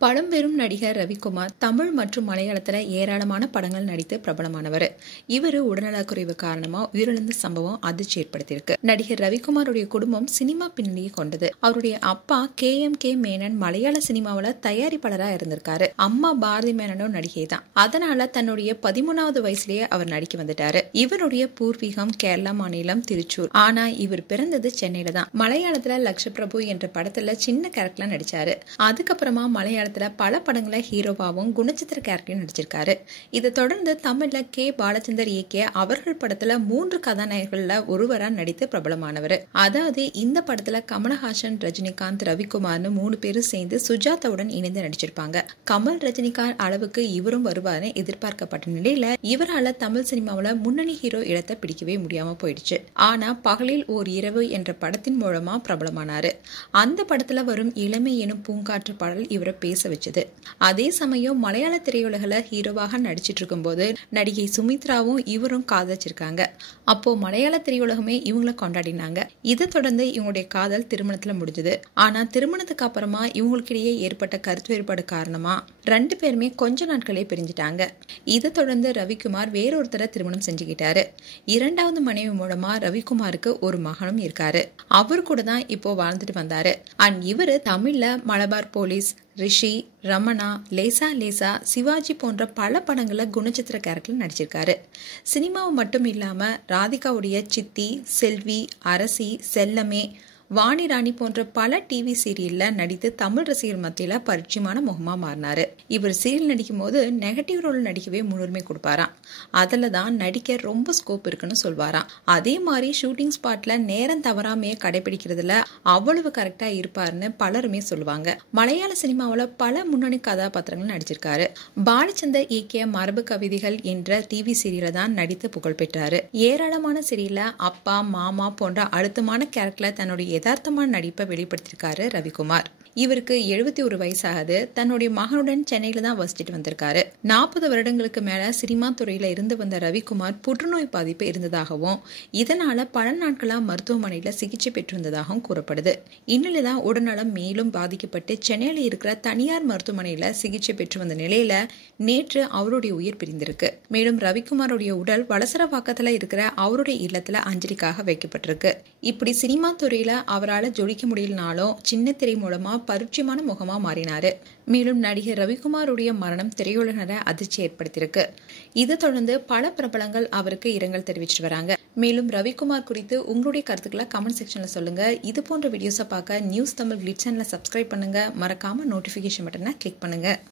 பழம்பெரும் நடிகர் ரவிக்குமார் தமிழ் மற்றும் மலையாளத்துல ஏராளமான படங்கள் நடித்து பிரபலமானவர். இவரு உடல்நலக்குறைவு காரணமா உயிரிழந்த சம்பவம் அதிர்ச்சி ஏற்படுத்தியிருக்கு. நடிகர் ரவிக்குமாருடைய குடும்பம் சினிமா பின்னணியை கொண்டது. அவருடைய அப்பா KMK மேனன் மலையாள சினிமாவில தயாரிப்பாளரா இருந்திருக்காரு. அம்மா பாரதி மேனனும் நடிகை தான். அதனால தன்னுடைய 13வது வயசுலயே அவர் நடிக்க வந்துட்டாரு. இவருடைய பூர்வீகம் கேரளா மாநிலம் திருச்சூர். ஆனா இவர் பிறந்தது சென்னையில தான். மலையாளத்துல லட்சப்பிரபு என்ற படத்துல சின்ன கேரக்டர்ல நடிச்சாரு. அதுக்கப்புறமா மலையாள பல படங்களை ஹீரோவாவும் குணச்சித்திர கேரக்டரும் நடிச்சிருக்காரு. இதை தொடர்ந்து தமிழ்ல பாலச்சந்தர் இயக்கிய அவர்கள் படத்துல 3 கதாநாயகர்கள்ல ஒருவரா நடித்து பிரபலமானவர். அதாவது இந்த படத்துல கமலஹாசன், ரஜினிகாந்த், ரவிக்குமார்னு 3 பேரும் சேர்ந்து சுஜாதாவுடன் இணைந்து நடிச்சிருப்பாங்க. கமல், ரஜினிகாந்த் அளவுக்கு இவரும் வருவார்னு எதிர்பார்க்கப்பட்ட நிலையில இவரால தமிழ் சினிமாவில முன்னணி ஹீரோ இடத்தை பிடிக்கவே முடியாம போயிடுச்சு. ஆனா பகலில் ஓர் இரவு என்ற படத்தின் மூலமா பிரபலமானாரு. அந்த படத்துல வரும் இளமை எனும் பூங்காற்று பாடல் இவரை பேச வச்சது. அதே சமயம் மலையாள திரையுலகில ஹீரோவாக நடிச்சிட்டு இருக்கும் போது நடிகை சுமித்ராவும் இவரும் காதலிச்சிருக்காங்க. அப்போ மலையாள திரையுலகமே இவங்களை கொண்டாடினாங்க. இதை தொடர்ந்து இவங்களுடைய காதல் திருமணத்துல முடிஞ்சது. ஆனா திருமணத்துக்கு அப்புறமா இவங்களுக்கிடையே ஏற்பட்ட கருத்து வேறுபாடு காரணமா 2 பேருமே கொஞ்ச நாட்களே பிரிஞ்சிட்டாங்க. இதை தொடர்ந்து ரவிக்குமார் வேறொருத்தரை திருமணம் செஞ்சுக்கிட்டாரு. 2வது மனைவி மூலமா ரவிக்குமாருக்கு ஒரு மகனும் இருக்காரு. அவரு கூட தான் இப்போ வாழ்ந்துட்டு வந்தாரு. அண்ட் இவரு தமிழ்ல மலபார் போலீஸ், ரிஷி, ரமணா, லேசா லேசா, சிவாஜி போன்ற பல படங்கள்ல குணச்சித்திர கேரக்டர்ல நடிச்சிருக்காரு. சினிமாவை மட்டும் இல்லாம ராதிகாவுடைய சித்தி, செல்வி, அரசி, செல்லமே, வாணி ராணி போன்ற பல டிவி சீரியல்ல நடித்து தமிழ் ரசிகர் மத்தியில பரிச்சயமான முகமா மாறினாரு. இவர் சீரியல் நடிக்கும் போது நெகட்டிவ் ரோல் நடிக்கவே முன்னுரிமை கொடுப்பாராம். அதுலதான் நடிக்க ரொம்ப ஸ்கோப் இருக்குன்னு சொல்வாராம். அதே மாதிரி ஷூட்டிங் ஸ்பாட்ல நேரம் தவறாமையே கடைபிடிக்கிறதுல அவ்வளவு கரெக்டா இருப்பாருன்னு பலருமே சொல்லுவாங்க. மலையாள சினிமாவில பல முன்னணி கதாபாத்திரங்கள் நடிச்சிருக்காரு. பாலச்சந்தர் இயக்கிய மரபு கவிதைகள் என்ற டிவி சீரியல தான் நடித்து புகழ் பெற்றாரு. ஏராளமான சீரியல்ல அப்பா, மாமா போன்ற அழுத்தமான கேரக்டர்ல தன்னுடைய யதார்த்தமான நடிப்பை வெளிப்படுத்திருக்காரு ரவிக்குமார். இவருக்கு 71 வயசாகுது. தன்னுடைய மகனுடன் சென்னையில தான் வசிச்சுட்டு வந்திருக்காரு. 40 வருடங்களுக்கு மேல சினிமா துறையில இருந்து வந்த ரவிக்குமார் புற்றுநோய் பாதிப்பு இருந்ததாகவும் இதனால பல நாட்களா மருத்துவமனையில சிகிச்சை பெற்று வந்ததாகவும் கூறப்படுது. இந்நிலைதான் உடல்நலம் மேலும் பாதிக்கப்பட்டு சென்னையில இருக்கிற தனியார் மருத்துவமனையில சிகிச்சை பெற்று வந்த நிலையில நேற்று அவருடைய உயிர் பிரிந்திருக்கு. மேலும் ரவிக்குமாருடைய உடல் வலசரவாக்கத்துல இருக்கிற அவருடைய இல்லத்துல அஞ்சலிக்காக வைக்கப்பட்டிருக்கு. இப்படி சினிமா துறையில அவரால் ஜொலிக்க முடியலனாலும் சின்ன திரை மூலமா பரிச்சயமான முகமா மாறினாரு. மேலும் நடிகர் ரவிக்குமாருடைய மரணம் திரையுலகினரை அதிர்ச்சி ஏற்படுத்தியிருக்கு. இதை தொடர்ந்து பல பிரபலங்கள் அவருக்கு இரங்கல் தெரிவிச்சிட்டு வராங்க. மேலும் ரவிக்குமார் குறித்து உங்களுடைய கருத்துக்களை கமெண்ட் செக்ஷன்ல சொல்லுங்க. இது போன்ற வீடியோஸை பார்க்க நியூஸ் தமிழ் கிளிட்ஸ் சேனலை சப்ஸ்கிரைப் பண்ணுங்க. மறக்காம நோட்டிபிகேஷன் பட்டனை கிளிக் பண்ணுங்க.